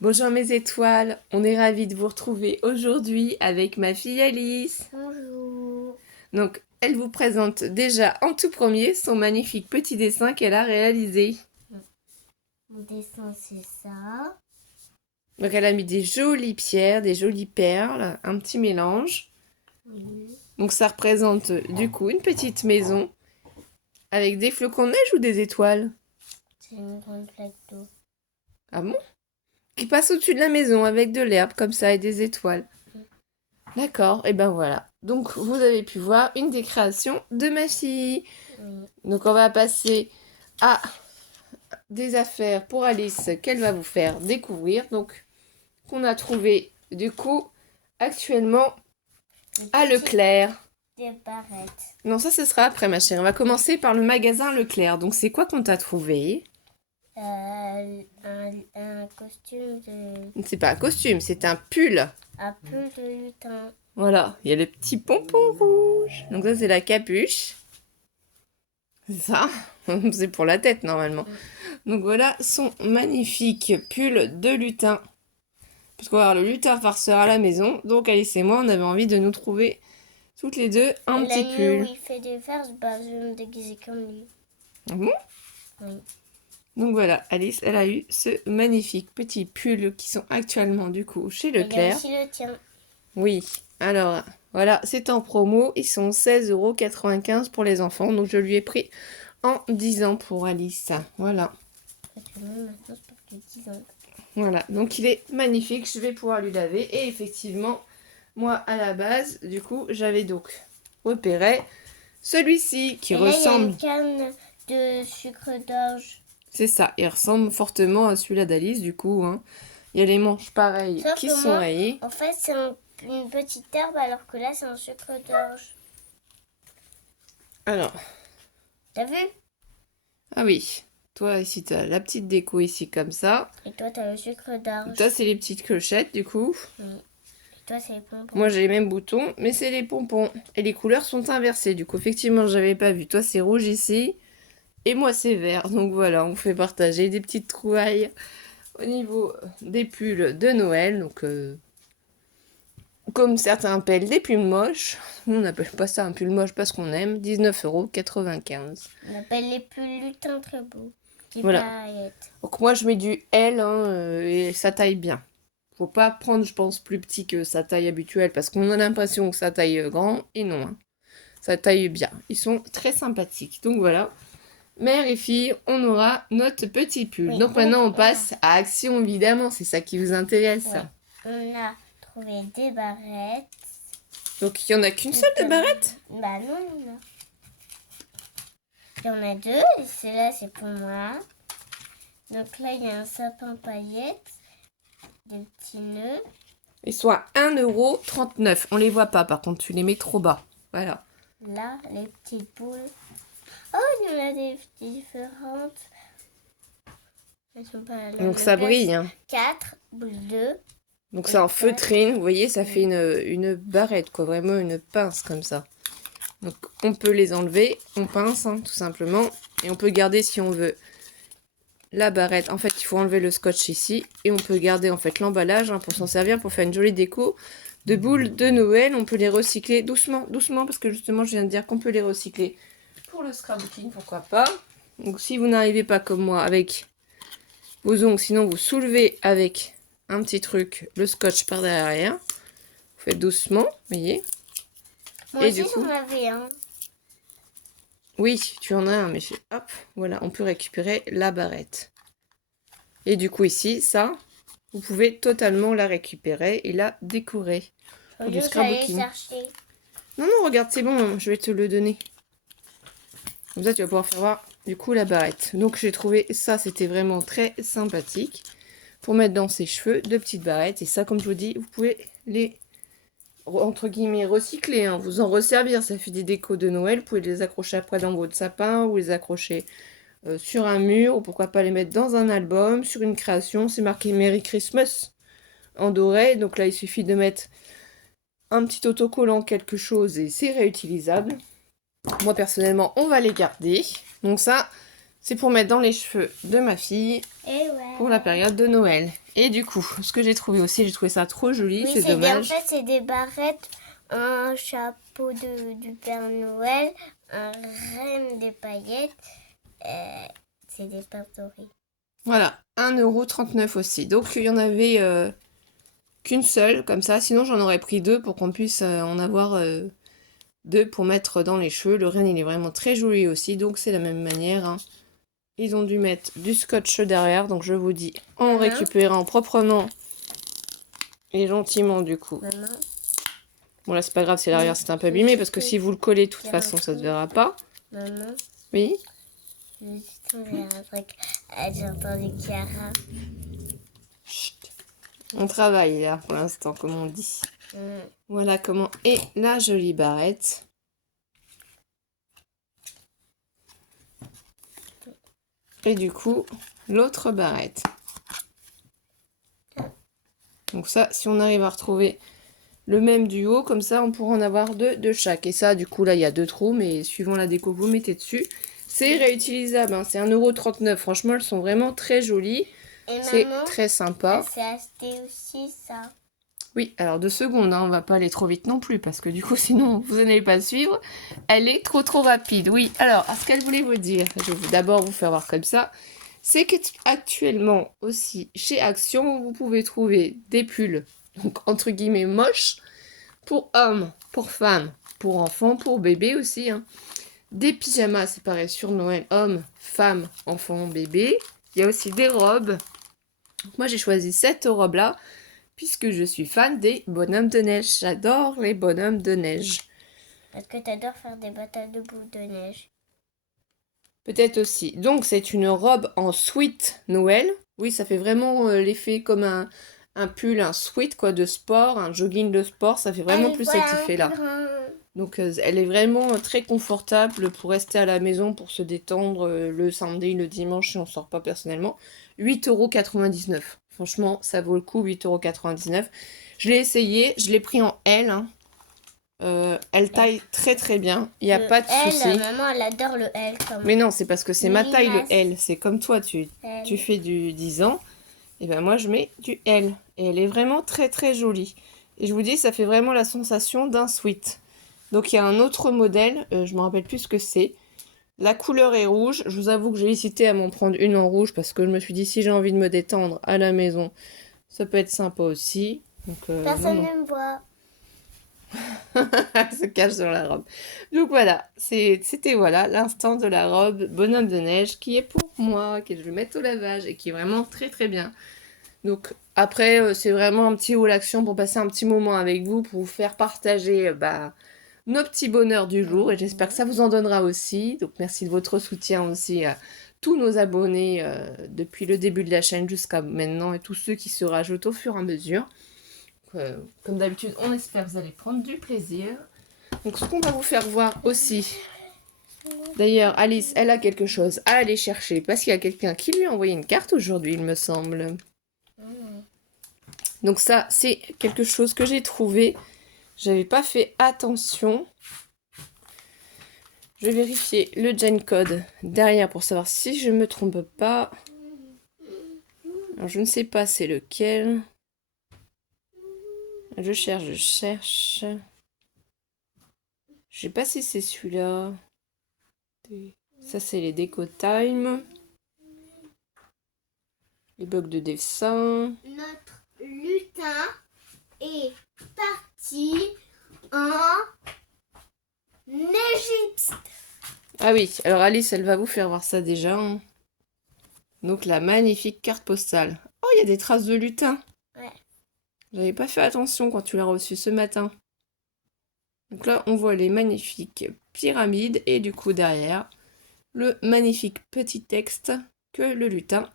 Bonjour mes étoiles, on est ravis de vous retrouver aujourd'hui avec ma fille Alice. Bonjour. Donc, elle vous présente déjà en tout premier son magnifique petit dessin qu'elle a réalisé. Mon dessin, c'est ça. Donc, elle a mis des jolies pierres, des jolies perles, un petit mélange. Oui. Donc, ça représente du coup une petite maison avec des flocons de neige ou des étoiles. C'est une grande flaque d'eau. Ah bon? Qui passe au-dessus de la maison avec de l'herbe comme ça et des étoiles. D'accord, et ben voilà. Donc, vous avez pu voir une des créations de ma fille. Oui. Donc, on va passer à des affaires pour Alice qu'elle va vous faire découvrir. Donc, qu'on a trouvé du coup actuellement à Leclerc. Des barrettes. Non, ça, ce sera après, ma chérie. On va commencer par le magasin Leclerc. Donc, c'est quoi qu'on t'a trouvé? Un costume de... C'est pas un costume, c'est un pull. Un pull de lutin. Voilà, il y a le petit pompon rouge. Donc, ça, c'est la capuche. C'est ça. C'est pour la tête, normalement. Donc, voilà son magnifique pull de lutin. Parce qu'on va avoir le lutin farceur à la maison. Donc Alice et moi, on avait envie de nous trouver toutes les deux un petit La nuit pull. où il fait des farces, bah, je vais me déguiser comme lui. Ah bon? Oui. Donc voilà, Alice, elle a eu ce magnifique petit pull qui sont actuellement du coup chez Il y a Leclerc. aussi le tien. Oui, alors voilà, c'est en promo. Ils sont 16,95 € pour les enfants. Donc je lui ai pris en 10 ans pour Alice. Voilà. Parce que même maintenant, je porte 10 ans. Voilà, donc il est magnifique. Je vais pouvoir lui laver. Et effectivement, moi à la base, du coup, j'avais donc repéré celui-ci qui Et là, il y a ressemble. une canne de sucre d'orge. C'est ça, il ressemble fortement à celui-là d'Alice du coup. Hein. Il y a les manches pareilles Sauf qui que sont moi, rayées. en fait, c'est une petite herbe, alors que là, c'est un sucre d'orge. Alors, T'as vu? ah oui, toi ici tu as la petite déco ici comme ça. Et toi, t'as le sucre d'orge. Toi c'est les petites clochettes du coup. Oui. Et toi, c'est les pompons. Moi j'ai les mêmes boutons, mais c'est les pompons. Et les couleurs sont inversées du coup. Effectivement, j'avais pas vu. Toi c'est rouge ici. Et moi c'est vert. Donc voilà, on fait partager des petites trouvailles au niveau des pulls de Noël. Donc comme certains appellent des pulls moches. Nous on n'appelle pas ça un pull moche parce qu'on aime. 19,95 €. On appelle les pulls lutins très beaux. Des Voilà. paillettes. Donc moi je mets du L hein, et ça taille bien. Faut pas prendre, je pense, plus petit que sa taille habituelle parce qu'on a l'impression que ça taille grand et non. Hein. Ça taille bien. Ils sont très sympathiques. Donc voilà. Mère et fille, on aura notre petit pull. Oui, donc maintenant on passe à Action évidemment. C'est ça qui vous intéresse. Ouais. On a trouvé des barrettes. Donc il y en a qu'une seule de barrette? Bah non. Il y en a deux. Et celle-là, c'est pour moi. Donc là, il y a un sapin paillettes. Des petits nœuds. Ils sont à 1,39 €. On les voit pas par contre, tu les mets trop bas. Voilà. Là, les petites boules. Oh, il y en a des différentes. Elles sont pas à la Donc même ça place. brille. Hein. 4 boules 2. Donc c'est en feutrine, vous voyez, ça fait une barrette, quoi, vraiment une pince comme ça. Donc on peut les enlever, on pince hein, tout simplement, et on peut garder si on veut la barrette. En fait, il faut enlever le scotch ici, et on peut garder en fait l'emballage hein, pour s'en servir, pour faire une jolie déco de boules de Noël. On peut les recycler doucement, doucement, parce que justement je viens de dire qu'on peut les recycler pour le scrapbooking, pourquoi pas. Donc si vous n'arrivez pas comme moi avec vos ongles, sinon vous soulevez avec un petit truc, le scotch par derrière. Vous faites doucement, vous voyez. Moi Et aussi, du coup, j'en avais un. oui, tu en as un, mais hop, voilà, on peut récupérer la barrette. Et du coup ici, ça, vous pouvez totalement la récupérer et la décorer pour du scrapbooking. Non, non, regarde, c'est bon, je vais te le donner. Comme ça, tu vas pouvoir faire voir du coup la barrette. Donc j'ai trouvé ça, c'était vraiment très sympathique. Pour mettre dans ses cheveux, deux petites barrettes. Et ça, comme je vous dis, vous pouvez les, entre guillemets, recycler, hein, vous en resservir. Ça fait des décos de Noël. Vous pouvez les accrocher après dans votre sapin ou les accrocher sur un mur. Ou pourquoi pas les mettre dans un album, sur une création. C'est marqué Merry Christmas en doré. Donc là, il suffit de mettre un petit autocollant, quelque chose, et c'est réutilisable. Moi, personnellement, on va les garder. Donc ça, C'est pour mettre dans les cheveux de ma fille Et ouais. pour la période de Noël. Et du coup, ce que j'ai trouvé aussi, j'ai trouvé ça trop joli, Oui, c'est dommage. En fait, c'est des barrettes, un chapeau du Père Noël, un renne des paillettes. C'est des pinceaux. Voilà, 1,39 € aussi. Donc il y en avait qu'une seule, comme ça. Sinon, j'en aurais pris deux pour qu'on puisse en avoir deux pour mettre dans les cheveux. Le renne, il est vraiment très joli aussi, donc c'est la même manière. Hein. Ils ont dû mettre du scotch derrière, donc je vous dis, en récupérant proprement et gentiment du coup. Maman. Bon là, c'est pas grave, c'est l'arrière, c'est un peu abîmé, parce que si vous le collez, de toute façon, ça se verra pas. Maman. Oui. Je vais juste ouvrir un truc. J'ai entendu Chiara. Chut. On travaille là pour l'instant, comme on dit. Voilà comment est la jolie barrette. Et du coup, l'autre barrette. Donc ça, si on arrive à retrouver le même du haut, comme ça, on pourra en avoir deux de chaque. Et ça, du coup, là, il y a deux trous, mais suivant la déco que vous mettez dessus, c'est réutilisable. Hein. C'est 1,39 €. Franchement, elles sont vraiment très jolies. C'est très sympa. C'est acheté aussi, ça. Oui, alors 2 secondes, hein, on va pas aller trop vite non plus, parce que du coup, sinon, vous n'allez pas suivre. Elle est trop rapide. Oui, alors, ce qu'elle voulait vous dire, je vais d'abord vous faire voir comme ça, c'est qu'actuellement aussi, chez Action, vous pouvez trouver des pulls, donc entre guillemets moches, pour hommes, pour femmes, pour enfants, pour bébés aussi. Hein. Des pyjamas, c'est pareil, sur Noël, hommes, femmes, enfants, bébés. Il y a aussi des robes. Moi, j'ai choisi cette robe-là, puisque je suis fan des bonhommes de neige. J'adore les bonhommes de neige. Parce que tu adores faire des batailles de boules de neige. Peut-être aussi. Donc, c'est une robe en sweat Noël. Oui, ça fait vraiment l'effet comme un pull, un sweat quoi, de sport, un jogging de sport. Ça fait vraiment plus cet effet-là. Donc, elle est vraiment très confortable pour rester à la maison, pour se détendre le samedi, le dimanche, si on ne sort pas personnellement. 8,99 €. Franchement, ça vaut le coup, 8,99 €. Je l'ai essayé, je l'ai pris en L. Hein. Elle taille très bien, il n'y a pas de souci. Maman, elle adore le L. Mais non, c'est parce que c'est ma taille le L. C'est comme toi, tu fais du 10 ans. Et ben moi, je mets du L. Et elle est vraiment très jolie. Et je vous dis, ça fait vraiment la sensation d'un sweat. Donc il y a un autre modèle, je ne me rappelle plus ce que c'est. La couleur est rouge. Je vous avoue que j'ai hésité à m'en prendre une en rouge parce que je me suis dit si j'ai envie de me détendre à la maison, ça peut être sympa aussi. Donc, personne ne me voit. Elle se cache dans la robe. Donc voilà, c'était voilà l'instant de la robe bonhomme de neige qui est pour moi, que je vais mettre au lavage et qui est vraiment très bien. Donc après, c'est vraiment un petit haul action pour passer un petit moment avec vous, pour vous faire partager nos petits bonheurs du jour et j'espère que ça vous en donnera aussi. Donc merci de votre soutien aussi à tous nos abonnés depuis le début de la chaîne jusqu'à maintenant et tous ceux qui se rajoutent au fur et à mesure. Comme d'habitude, on espère que vous allez prendre du plaisir. Donc ce qu'on va vous faire voir aussi, d'ailleurs Alice, elle a quelque chose à aller chercher parce qu'il y a quelqu'un qui lui a envoyé une carte aujourd'hui, il me semble. Donc ça, c'est quelque chose que j'ai trouvé. J'avais pas fait attention. Je vais vérifier le gen code derrière pour savoir si je me trompe pas. Alors je ne sais pas c'est lequel. Je cherche. Je sais pas si c'est celui-là. Ça, c'est les déco time. Les blocs de dessin. Notre lutin est parti en Égypte. Ah oui, alors Alice, elle va vous faire voir ça déjà. Hein. Donc, la magnifique carte postale. Oh, il y a des traces de lutin. Ouais. J'avais pas fait attention quand tu l'as reçu ce matin. Donc là, on voit les magnifiques pyramides et du coup, derrière, le magnifique petit texte que le lutin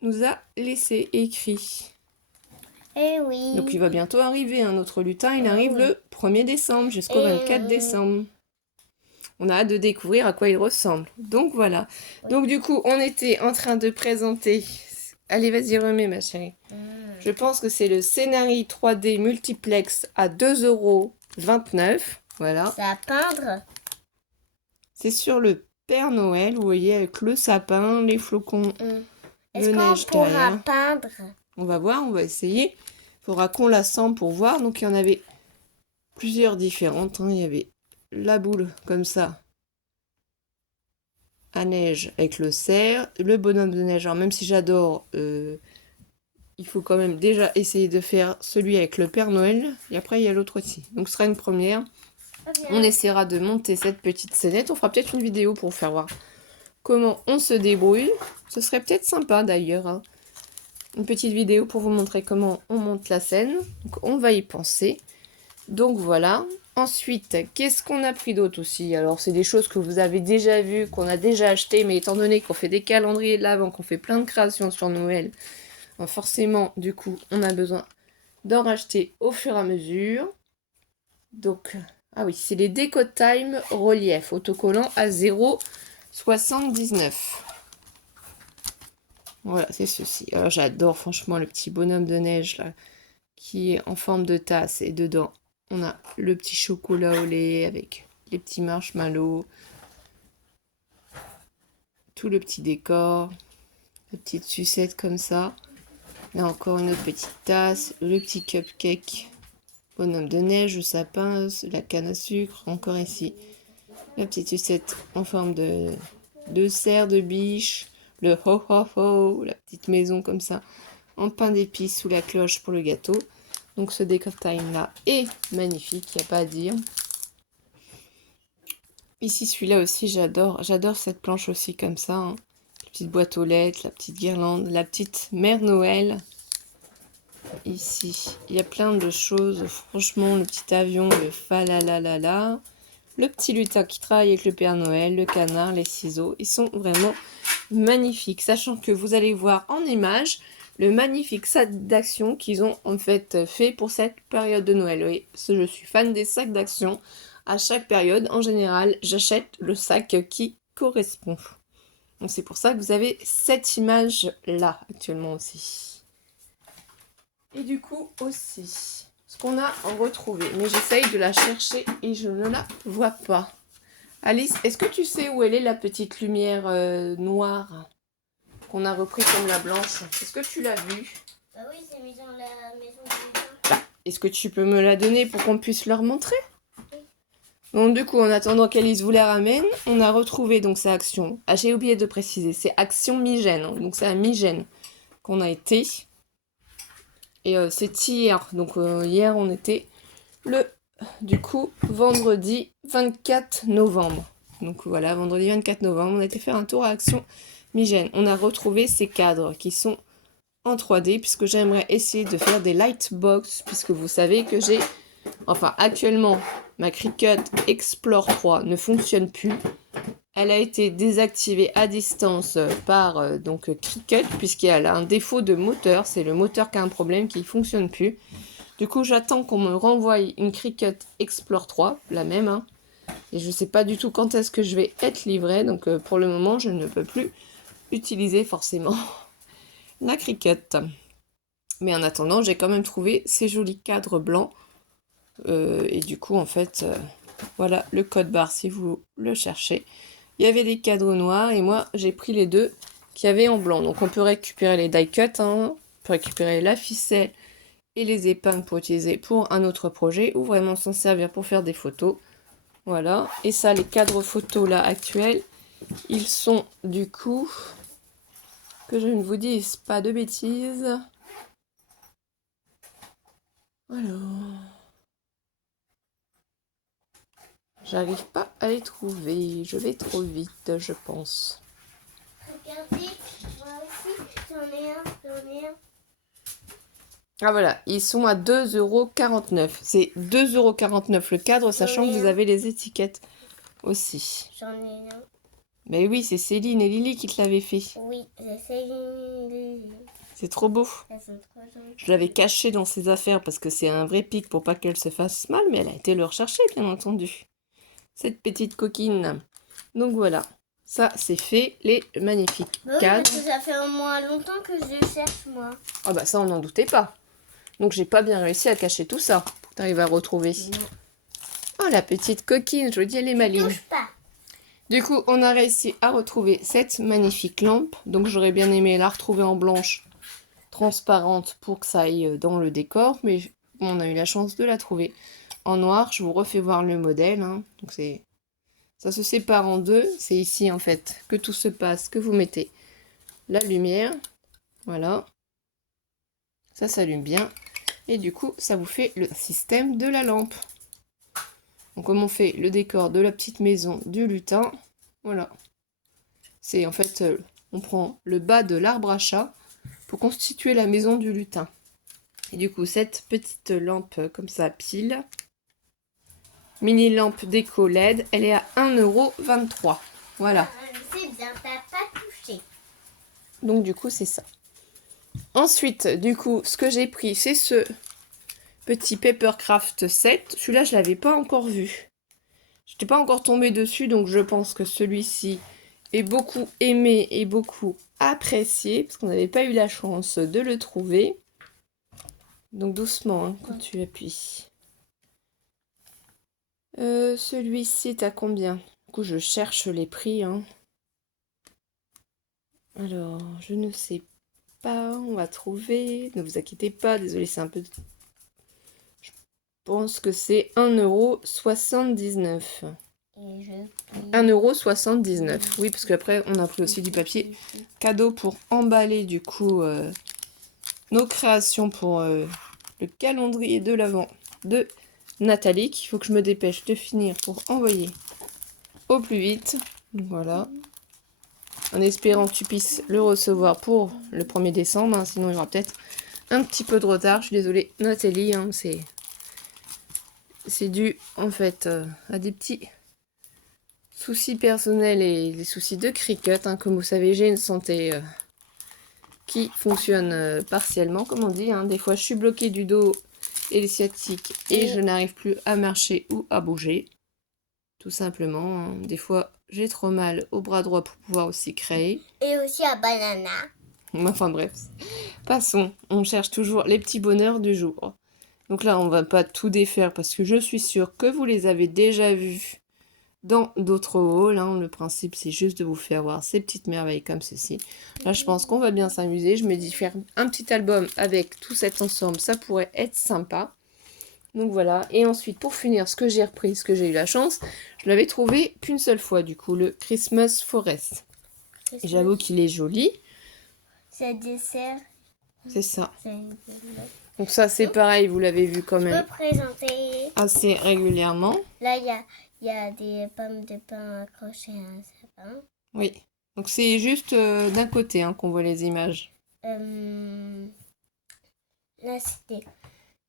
nous a laissé écrit. Eh oui. Donc il va bientôt arriver, un autre lutin, il arrive le 1er décembre jusqu'au 24 décembre. On a hâte de découvrir à quoi il ressemble. Donc voilà. Oui. Donc du coup, on était en train de présenter... Allez, vas-y, remets ma chérie. Je pense que c'est le scénario 3D multiplex à 2,29 €. Voilà. C'est à peindre. C'est sur le Père Noël, vous voyez, avec le sapin, les flocons Est-ce de qu'on neige pourra derrière. peindre? On va voir, on va essayer. Il faudra qu'on l'assemble pour voir. Donc il y en avait plusieurs différentes. Hein. Il y avait la boule comme ça, à neige avec le cerf, le bonhomme de neige. Alors même si j'adore, il faut quand même déjà essayer de faire celui avec le Père Noël. Et après il y a l'autre aussi. Donc ce sera une première. On essaiera de monter cette petite scénette. On fera peut-être une vidéo pour vous faire voir comment on se débrouille. Ce serait peut-être sympa d'ailleurs. Hein. Une petite vidéo pour vous montrer comment on monte la scène. Donc on va y penser. Donc voilà. Ensuite, qu'est-ce qu'on a pris d'autre aussi? Alors c'est des choses que vous avez déjà vues, qu'on a déjà achetées, mais étant donné qu'on fait des calendriers de l'Avent, qu'on fait plein de créations sur Noël, forcément du coup on a besoin d'en racheter au fur et à mesure. Donc, ah oui, c'est les Déco Time Relief, autocollant à 0,79. Voilà, c'est ceci. Alors j'adore franchement le petit bonhomme de neige là, qui est en forme de tasse, et dedans on a le petit chocolat au lait avec les petits marshmallows, tout le petit décor, la petite sucette comme ça. Là encore une autre petite tasse, le petit cupcake, bonhomme de neige, le sapin, la canne à sucre, encore ici. La petite sucette en forme de cerf, de biche, le ho ho ho, la petite maison comme ça, en pain d'épices sous la cloche pour le gâteau. Donc ce Decor Time là est magnifique, il n'y a pas à dire. Ici celui-là aussi j'adore cette planche aussi comme ça. Hein. La petite boîte aux lettres, la petite guirlande, la petite mère Noël. Ici, il y a plein de choses. Franchement, le petit avion, le falalalala. Le petit lutin qui travaille avec le Père Noël, le canard, les ciseaux. Ils sont vraiment magnifiques. Sachant que vous allez voir en image le magnifique sac d'action qu'ils ont en fait fait pour cette période de Noël. Oui, je suis fan des sacs d'action. À chaque période, en général, j'achète le sac qui correspond. Donc c'est pour ça que vous avez cette image là actuellement aussi. Et du coup aussi, ce qu'on a retrouvé, mais j'essaye de la chercher et je ne la vois pas. Alice, est-ce que tu sais où elle est la petite lumière noire qu'on a repris comme la blanche? Est-ce que tu l'as vue? Bah oui, c'est mis dans la maison de Bah, est-ce que tu peux me la donner pour qu'on puisse leur montrer? Donc du coup, en attendant qu'Alice vous la ramène, on a retrouvé donc sa action. Ah, j'ai oublié de préciser, c'est action Migène. Hein, donc c'est à Migène qu'on a été. Et c'est hier. Donc hier, on était du coup, vendredi 24 novembre. Donc voilà, vendredi 24 novembre, on a été faire un tour à Action Migène. On a retrouvé ces cadres qui sont en 3D, puisque j'aimerais essayer de faire des lightbox, puisque vous savez que j'ai... Enfin, actuellement, ma Cricut Explore 3 ne fonctionne plus. Elle a été désactivée à distance par donc Cricut, puisqu'elle a un défaut de moteur. C'est le moteur qui a un problème, qui ne fonctionne plus. Du coup, j'attends qu'on me renvoie une Cricut Explore 3, la même. Hein, et je ne sais pas du tout quand est-ce que je vais être livrée. Donc pour le moment, je ne peux plus utiliser forcément la Cricut. Mais en attendant, j'ai quand même trouvé ces jolis cadres blancs. Et du coup, en fait, voilà le code barre si vous le cherchez. Il y avait des cadres noirs et moi, j'ai pris les deux qui avaient en blanc. Donc on peut récupérer les die cut, hein, on peut récupérer la ficelle et les épingles pour utiliser pour un autre projet ou vraiment s'en servir pour faire des photos. Voilà. Et ça, les cadres photos là actuels, ils sont du coup, que je ne vous dise pas de bêtises. Alors, j'arrive pas à les trouver. Je vais trop vite, je pense. Regardez, moi aussi, j'en ai un. Ah voilà, ils sont à 2,49 €. C'est 2,49 € le cadre, sachant que vous avez les étiquettes aussi. J'en ai un. Mais oui, c'est Céline et Lily qui te l'avaient fait. Oui, c'est Céline. C'est trop beau. Elles sont trop jolies. Je l'avais cachée dans ses affaires parce que c'est un vrai pic pour pas qu'elle se fasse mal, mais elle a été le rechercher, bien entendu. Cette petite coquine. Donc voilà, ça c'est fait, les magnifiques Oui, cadres. parce que ça fait au moins longtemps que je cherche, moi. Ah bah ça, on n'en doutait pas. Donc j'ai pas bien réussi à cacher tout ça pour que tu arrives à retrouver. Non. Oh la petite coquine, je vous dis, elle est maligne. Touche pas. Du coup, on a réussi à retrouver cette magnifique lampe. Donc, j'aurais bien aimé la retrouver en blanche, transparente, pour que ça aille dans le décor. Mais bon, on a eu la chance de la trouver en noir. Je vous refais voir le modèle. Hein. Donc, ça se sépare en deux. C'est ici, en fait, que tout se passe, que vous mettez la lumière. Voilà. Ça s'allume bien. Et du coup, ça vous fait le système de la lampe. Donc, comme on fait le décor de la petite maison du lutin, voilà. C'est en fait, on prend le bas de l'arbre à chat pour constituer la maison du lutin. Et du coup, cette petite lampe comme ça, pile, mini lampe déco LED, elle est à 1,23 €. Voilà. C'est bien, t'as pas touché. Donc, du coup, c'est ça. Ensuite, du coup, ce que j'ai pris, c'est ce petit Papercraft 7. Celui-là, je l'avais pas encore vu. Je n'étais pas encore tombée dessus, donc je pense que celui-ci est beaucoup aimé et beaucoup apprécié, parce qu'on n'avait pas eu la chance de le trouver. Donc doucement, hein, quand tu appuies. Celui-ci est à combien? Du coup, je cherche les prix. Hein. Alors, je ne sais pas, on va trouver. Ne vous inquiétez pas, désolé, c'est un peu... Je pense que c'est 1,79 €. 1,79 €. Oui, parce qu'après, on a pris aussi du papier cadeau pour emballer, du coup, nos créations pour le calendrier de l'Avent de Nathalie, qu'il faut que je me dépêche de finir pour envoyer au plus vite. Donc, voilà. En espérant que tu puisses le recevoir pour le 1er décembre. Hein, sinon, il y aura peut-être un petit peu de retard. Je suis désolée, Nathalie, hein, c'est dû, en fait, à des petits... soucis personnels et des soucis de cricket. Hein. Comme vous savez, j'ai une santé qui fonctionne partiellement, comme on dit. Hein. Des fois, je suis bloquée du dos et les sciatiques et je n'arrive plus à marcher ou à bouger. Tout simplement. Hein. Des fois, j'ai trop mal au bras droit pour pouvoir aussi créer. Et aussi à banana. Enfin bref, passons. On cherche toujours les petits bonheurs du jour. Donc là, on va pas tout défaire parce que je suis sûre que vous les avez déjà vus dans d'autres hauls. Hein. Le principe, c'est juste de vous faire voir ces petites merveilles comme ceci. Là, je pense qu'on va bien s'amuser. Je me dis faire un petit album avec tout cet ensemble, ça pourrait être sympa. Donc voilà. Et ensuite, pour finir, ce que j'ai repris, ce que j'ai eu la chance, je l'avais trouvé qu'une seule fois, du coup, le Christmas Forest. Et j'avoue qu'il est joli. C'est un dessert. C'est ça. C'est une... Donc ça, c'est pareil, vous l'avez vu quand Je même peux présenter. assez régulièrement. Là, il y a des pommes de pain accrochées à un sapin. Oui. Donc c'est juste d'un côté hein, qu'on voit les images. Là, c'était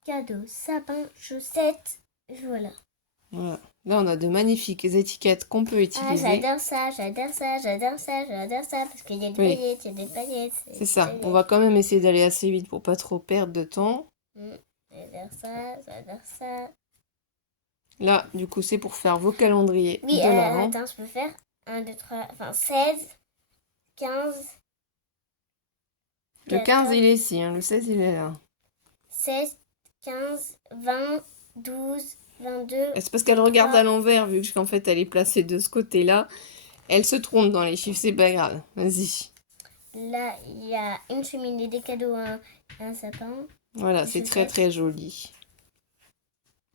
cadeaux, sapin, chaussettes. Voilà. Voilà. Là, on a de magnifiques étiquettes qu'on peut Ah, utiliser. j'adore ça, j'adore ça, j'adore ça, j'adore ça. Parce qu'il y a des Oui. paillettes, il y a des paillettes. C'est ça. On va quand même essayer d'aller assez vite pour pas trop perdre de temps. J'adore ça, j'adore ça. Là, du coup, c'est pour faire vos calendriers Oui, de l'Avent. attends, je peux faire 1, 2, 3, enfin 16, 15. Le 15, il est ici. Hein. Le 16, il est là. 16, 15, 20, 12, 22. C'est parce qu'elle regarde à l'envers, vu qu'en fait, elle est placée de ce côté-là. Elle se trompe dans les chiffres, c'est pas grave. Vas-y. Là, il y a une cheminée, des cadeaux, un sapin. Voilà, c'est très très joli.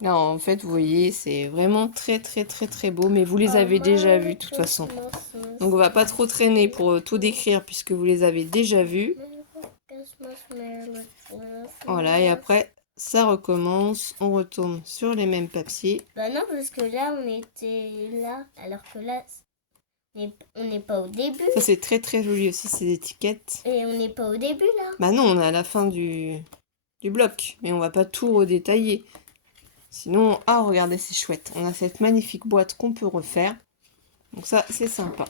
Là, en fait, vous voyez, c'est vraiment très très très très beau, mais vous les avez déjà vus de toute façon. Donc, on va pas trop traîner pour tout décrire puisque vous les avez déjà vus. Voilà, et après, ça recommence. On retourne sur les mêmes papiers. Bah non, parce que là, on était là, alors que là, on n'est pas au début. Ça, c'est très très joli aussi, ces étiquettes. Et on n'est pas au début, là. Bah non, on est à la fin du bloc, mais on va pas tout redétailler. Sinon, ah, regardez, c'est chouette. On a cette magnifique boîte qu'on peut refaire. Donc ça, c'est sympa.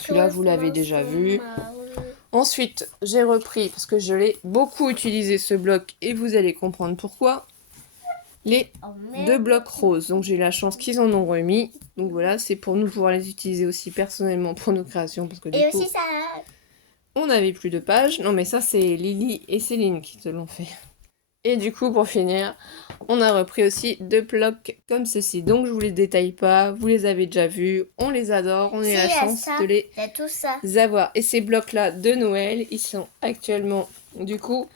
Celui-là, vous l'avez déjà vu. Ensuite, j'ai repris, parce que je l'ai beaucoup utilisé ce bloc, et vous allez comprendre pourquoi, les 2 blocs roses. Donc j'ai eu la chance qu'ils en ont remis. Donc voilà, c'est pour nous pouvoir les utiliser aussi personnellement pour nos créations. Parce que du coup, aussi ça. On n'avait plus de pages. Non, mais ça, c'est Lily et Céline qui te l'ont fait. Et du coup, pour finir, on a repris aussi 2 blocs comme ceci. Donc, je vous les détaille pas, vous les avez déjà vus, on les adore, on a Si, la y a chance ça, de les y a tout ça. avoir. Et ces blocs-là de Noël, ils sont actuellement, du coup,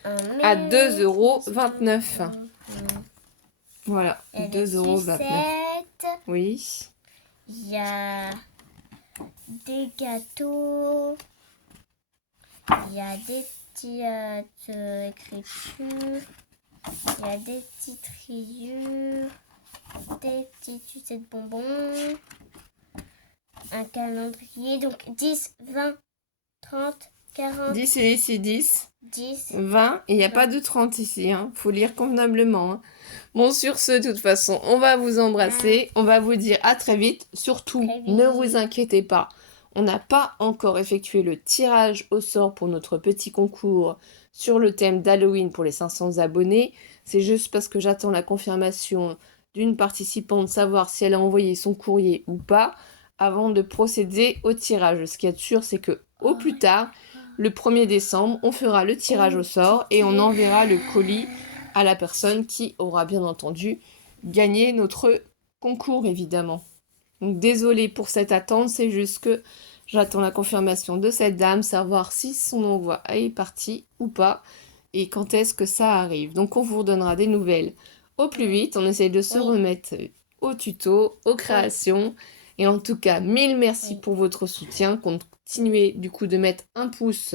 à 2,29 €. Voilà, Il y a des 2,29 €. sucettes, Oui. il y a des gâteaux, il y a des petites écritures, il y a des petites rayures, des petites sucettes bonbons, un calendrier, donc 10, 20, 30, 40, 10 et ici 10, 10. 20. Et il n'y a pas de 30 ici, hein. Faut lire convenablement, hein. Bon, sur ce, de toute façon, on va vous embrasser. On va vous dire à très vite. Surtout, Très vite. ne vous inquiétez pas. On n'a pas encore effectué le tirage au sort pour notre petit concours sur le thème d'Halloween pour les 500 abonnés. C'est juste parce que j'attends la confirmation d'une participante, savoir si elle a envoyé son courrier ou pas, avant de procéder au tirage. Ce qui est sûr, c'est que au plus tard, le 1er décembre, on fera le tirage au sort et on enverra le colis à la personne qui aura bien entendu gagné notre concours, évidemment. Donc désolée pour cette attente, c'est juste que j'attends la confirmation de cette dame, savoir si son envoi est parti ou pas et quand est-ce que ça arrive. Donc on vous redonnera des nouvelles au plus vite, on essaie de se Oui. remettre au tuto, aux créations. Et en tout cas, mille merci Oui. pour votre soutien. Continuez du coup de mettre un pouce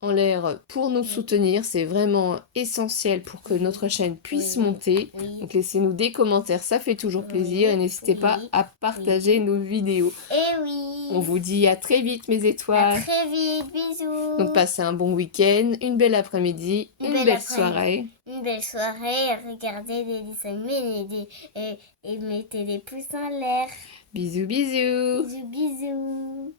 en l'air pour nous soutenir. C'est vraiment essentiel pour que notre chaîne puisse monter. Oui. Donc laissez-nous des commentaires, ça fait toujours plaisir. Et n'hésitez pas à partager nos vidéos. Et oui. On vous dit à très vite mes étoiles. À très vite, bisous. Donc passez un bon week-end, une belle après-midi, une belle soirée. Une belle soirée, regardez des dessins animés et mettez des pouces en l'air. Bisous bisous. Bisous, bisous.